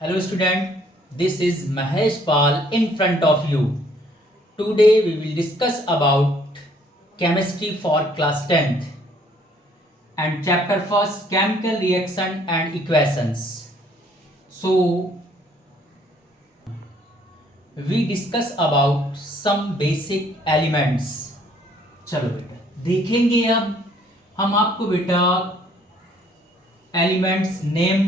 Hello student, this is Mahesh Pal in front of you. Today we will discuss about chemistry for class 10th and chapter first chemical reaction and equations. So we discuss about some basic elements. चलो बेटा देखेंगे अब हम आपको बेटा elements name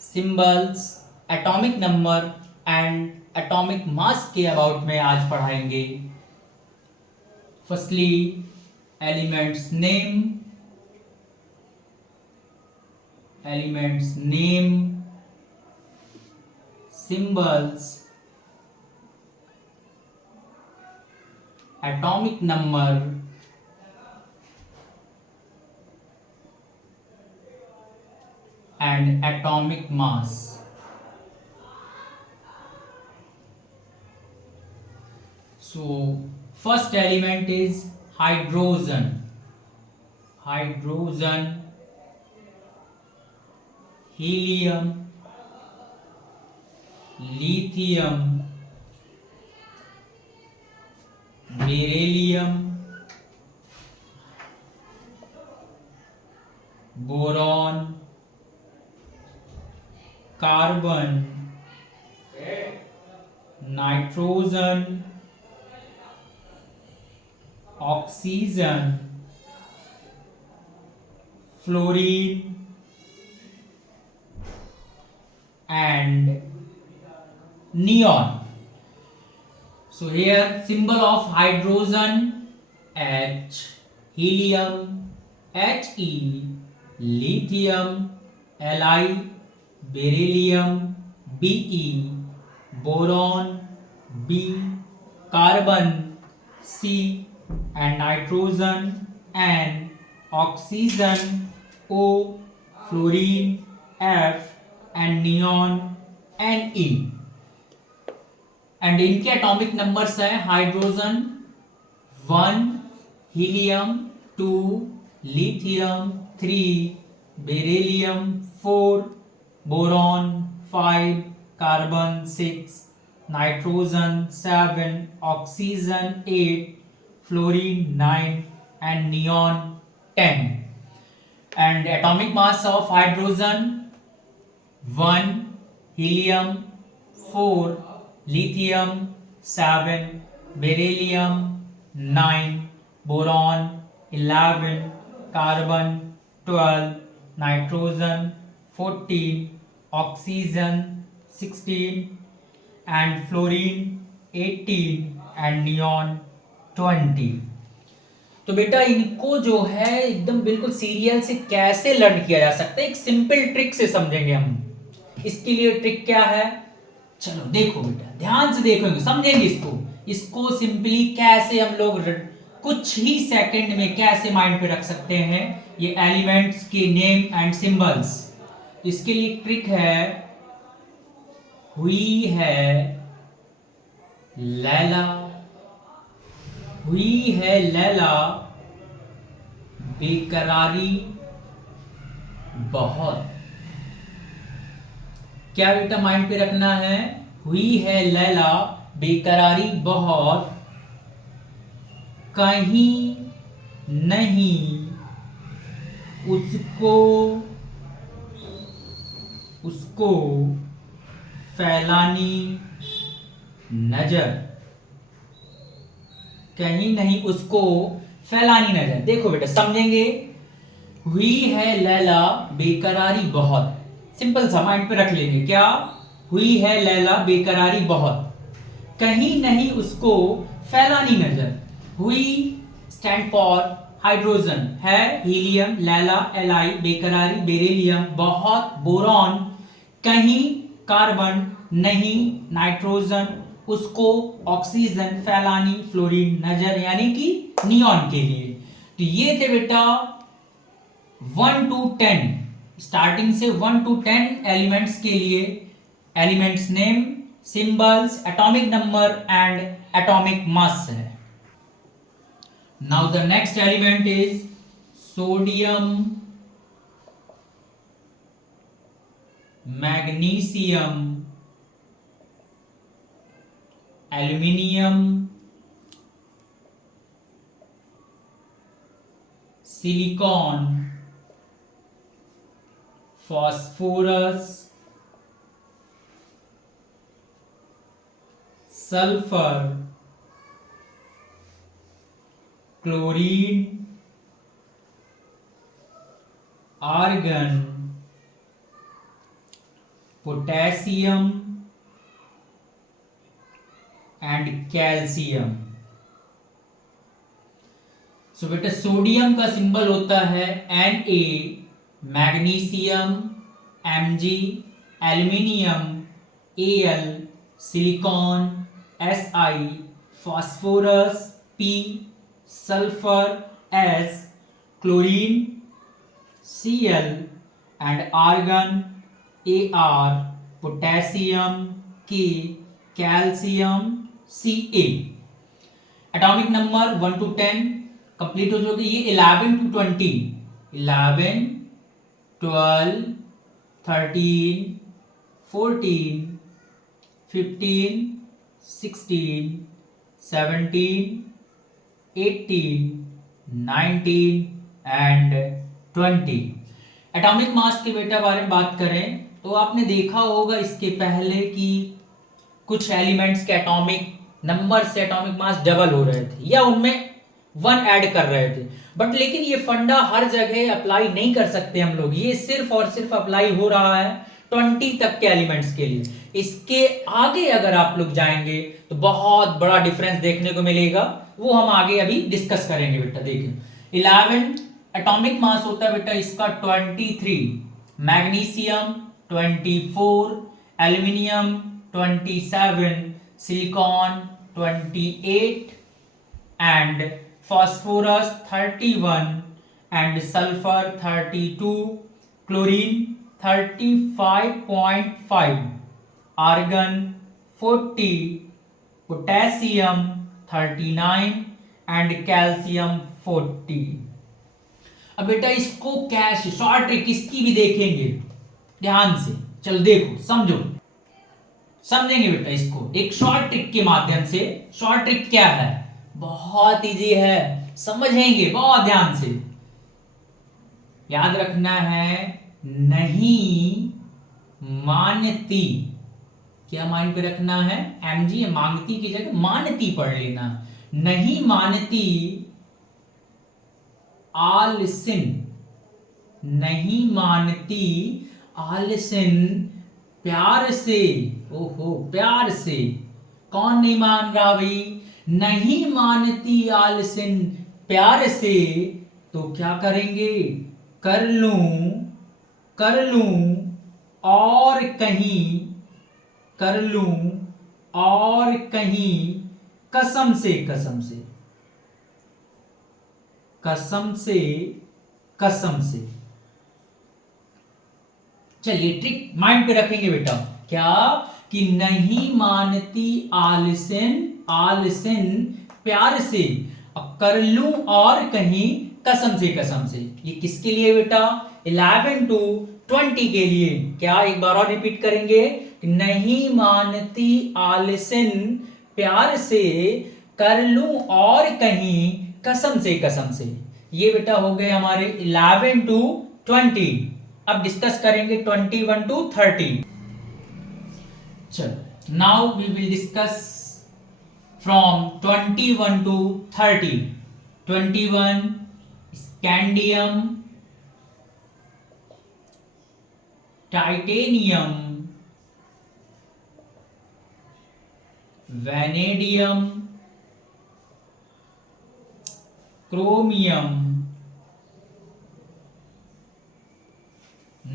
symbols atomic number and atomic मास के about में आज पढ़ाएंगे. Firstly elements name symbols atomic number and atomic mass. So first element is hydrogen, helium, lithium, beryllium, boron, carbon, nitrogen, oxygen, fluorine and neon. So here symbol of hydrogen H, helium He, lithium Li, beryllium Be, boron B, carbon C and nitrogen N, oxygen O, fluorine F and neon Ne. And इनके atomic numbers है hydrogen 1, helium 2, lithium 3, beryllium 4, boron 5, carbon 6, nitrogen 7, oxygen 8, fluorine 9 and neon 10. And atomic mass of hydrogen 1, helium 4, lithium 7, beryllium 9, boron 11, carbon 12, nitrogen 14, oxygen 16 and fluorine 18 and neon 20. तो बेटा इनको जो है एकदम बिल्कुल serial से कैसे लर्न किया जा सकता है, एक सिंपल ट्रिक से समझेंगे हम. इसके लिए ट्रिक क्या है, चलो देखो बेटा ध्यान से देखोगे समझेंगे इसको सिंपली कैसे हम लोग कुछ ही सेकंड में कैसे माइंड पे रख सकते हैं ये एलिमेंट्स के नेम एंड सिंबल्स. इसके लिए ट्रिक है, हुई है लैला बेकरारी बहुत. क्या बेटा माइंड पे रखना है, हुई है लैला बेकरारी बहुत, कहीं नहीं उसको फैलानी नजर. कहीं नहीं उसको फैलानी नजर. देखो बेटा समझेंगे, हुई है लैला बेकरारी बहुत, सिंपल सा माइंड पे रख लेंगे. क्या, हुई है लैला बेकरारी बहुत, कहीं नहीं उसको फैलानी नजर. हुई स्टैंड फॉर हाइड्रोजन, है हीलियम, लैला Li, बेकरारी बेरिलियम, बहुत बोरॉन, कहीं कार्बन, नहीं नाइट्रोजन, उसको ऑक्सीजन, फैलानी फ्लोरीन, नजर यानी कि नियॉन के लिए. तो ये थे बेटा 1 to 10, स्टार्टिंग से 1 to 10 एलिमेंट्स के लिए elements name, symbols, atomic number and atomic mass है. Now the next element is sodium, magnesium, aluminium, silicon, phosphorus, sulphur, chlorine, argon, potassium and calcium. So बेटा सोडियम का सिंबल होता है Na, magnesium Mg, aluminium Al, silicon Si, phosphorus P, sulphur S, chlorine Cl and argon Ar, potassium K, calcium Ca। Atomic number 1 to 10 complete हो जाएगी। ये 11 to 20, 11, 12, 13, 14, 15, 16, 17, 18, 19 and 20। Atomic mass के बेटा बारे में बात करें तो आपने देखा होगा इसके पहले कि कुछ एलिमेंट्स के एटॉमिक नंबर से एटॉमिक मास डबल हो रहे थे या उनमें 1 ऐड कर रहे थे, बट लेकिन ये फंडा हर जगह अप्लाई नहीं कर सकते हम लोग। ये सिर्फ और सिर्फ अप्लाई हो रहा है 20 तक के एलिमेंट्स के लिए। इसके आगे अगर आप लोग जाएंगे तो बहुत बड़ा डिफरेंस देखने को मिलेगा, वो हम आगे अभी डिस्कस करेंगे बेटा। देखिए 11 एटॉमिक मास होता है बेटा इसका 23, magnesium 24, aluminium 27, silicon 28 and phosphorus 31 and sulphur 32, chlorine 35.5, argon 40, potassium 39 and calcium 40। अब बेटा इसको कैश शॉर्ट ट्रिक इसकी भी देखेंगे ध्यान से। चलो देखो समझो, समझेंगे बेटा इसको एक शॉर्ट ट्रिक के माध्यम से। शॉर्ट ट्रिक क्या है? बहुत इजी है, समझेंगे बहुत ध्यान से। याद रखना है नहीं मानती, क्या माइंड पे रखना है? एमजी मांगती की जगह मानती पढ़ लेना। नहीं मानती आलसिन, नहीं मानती आलसिन प्यार से। ओहो प्यार से, कौन नहीं मान रहा भाई? नहीं मानती आलसिन प्यार से, तो क्या करेंगे? कर लूं और कहीं, कर लूं और कहीं कसम से, कसम से, कसम से, कसम से। चलिए ट्रिक माइंड पे रखेंगे बेटा। क्या? कि नहीं मानती आलसिन, आलसिन प्यार से, कर लूं और कहीं कसम से, कसम से। ये किसके लिए बेटा? 11 to 20 के लिए। क्या एक बार और रिपीट करेंगे? नहीं मानती आलसिन प्यार से, कर लूं और कहीं कसम से, कसम से। ये बेटा हो गए हमारे 11 to 20। अब डिस्कस करेंगे 21 to 30। चलो now we will discuss from 21 to 30। 21 scandium, titanium, vanadium, chromium,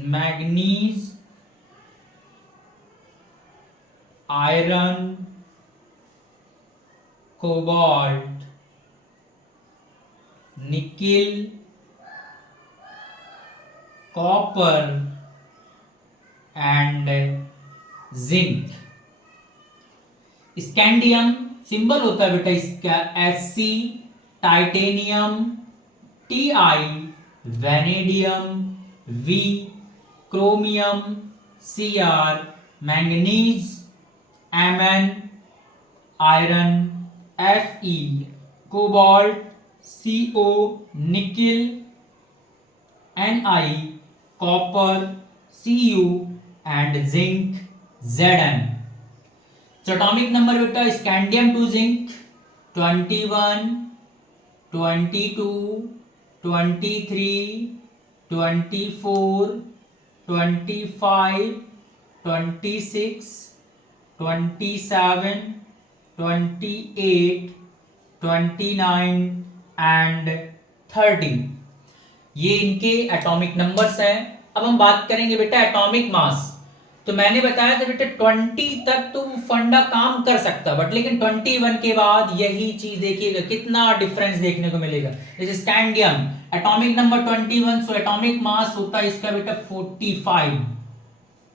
manganese, iron, cobalt, nickel, copper and zinc. Scandium symbol होता है बेटा इसका Sc, titanium Ti, vanadium V, chromium Cr, manganese, Mn, iron, Fe, cobalt, Co, nickel, Ni, copper, Cu and zinc, Zn. So atomic number बेटा scandium to zinc 21, 22, 23, 24, 25, 26, 27, 28, 29 and 30. ये इनके atomic numbers हैं। अब हम बात करेंगे बेटा एटॉमिक मास। तो मैंने बताया था बेटा 20 तक तो फंडा काम कर सकता, बट लेकिन 21 के बाद यही चीज देखिएगा कितना डिफरेंस देखने को मिलेगा। जैसे scandium atomic number 21, so atomic mass होता है इसका बेटा 45।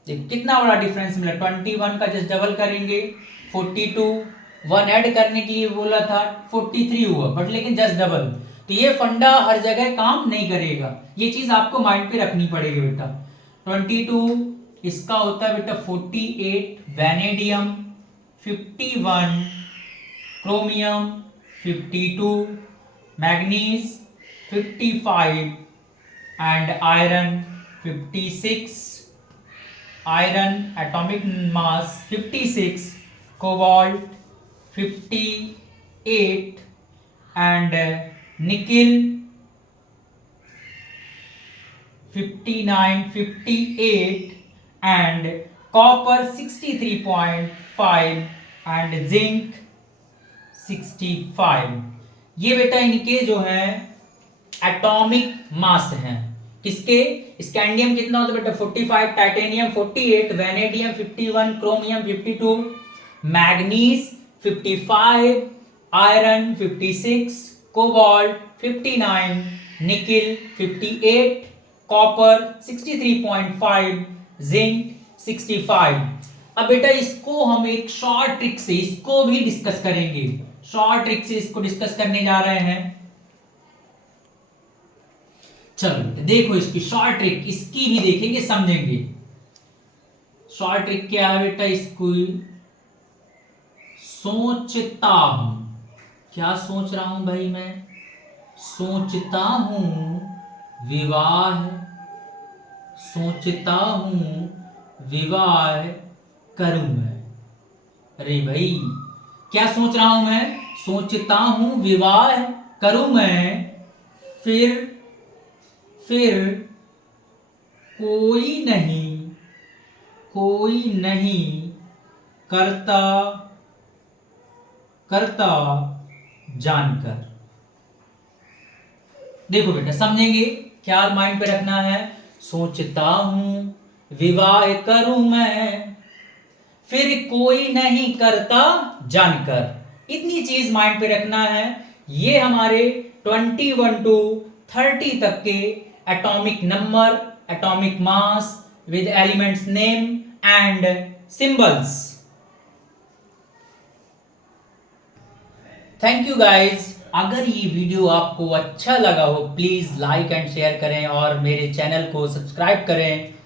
कितना बड़ा डिफरेंस मिला, 21 का जस्ट डबल करेंगे 42, 1 ऐड करने के लिए बोला था 43 हुआ, बट लेकिन जस्ट डबल। तो ये फंडा हर जगह काम नहीं करेगा, ये चीज आपको माइंड पे रखनी पड़ेगी बेटा। 22 इसका होता है बेटा 48 vanadium, 51 chromium, 52 manganese, 55 and iron 56। Iron atomic mass 56, cobalt 58 and nickel 59, 58 and copper 63.5 and zinc 65। ये बेटा इनके जो है एटॉमिक मास हैं। किसके? स्कैंडियम कितना होता है बेटा 45, titanium 48, vanadium 51, chromium 52, manganese 55, iron 56, cobalt 59, nickel 58, copper 63.5, zinc 65। अब बेटा इसको हम एक शॉर्ट ट्रिक से इसको भी डिस्कस करेंगे, शॉर्ट ट्रिक से इसको डिस्कस करने जा रहे हैं। चलो देखो इसकी शॉर्ट ट्रिक, इसकी भी देखेंगे समझेंगे। शॉर्ट ट्रिक क्या है बेटा, इसको सोचता हूं, क्या सोच रहा हूं भाई मैं, सोचता हूं विवाह, सोचता हूं विवाह करूं मैं। अरे भाई क्या सोच रहा हूं मैं, सोचता हूं विवाह करूं मैं, फिर कोई नहीं करता जानकर। देखो बेटा समझेंगे क्या माइंड पे रखना है, सोचता हूं विवाह करूं मैं, फिर कोई नहीं करता जानकर। इतनी चीज माइंड पे रखना है। ये हमारे 21 to 30 तक के atomic number, atomic mass with elements name and symbols. Thank you guys. अगर ये वीडियो आपको अच्छा लगा हो प्लीज लाइक एंड शेयर करें और मेरे चैनल को सब्सक्राइब करें।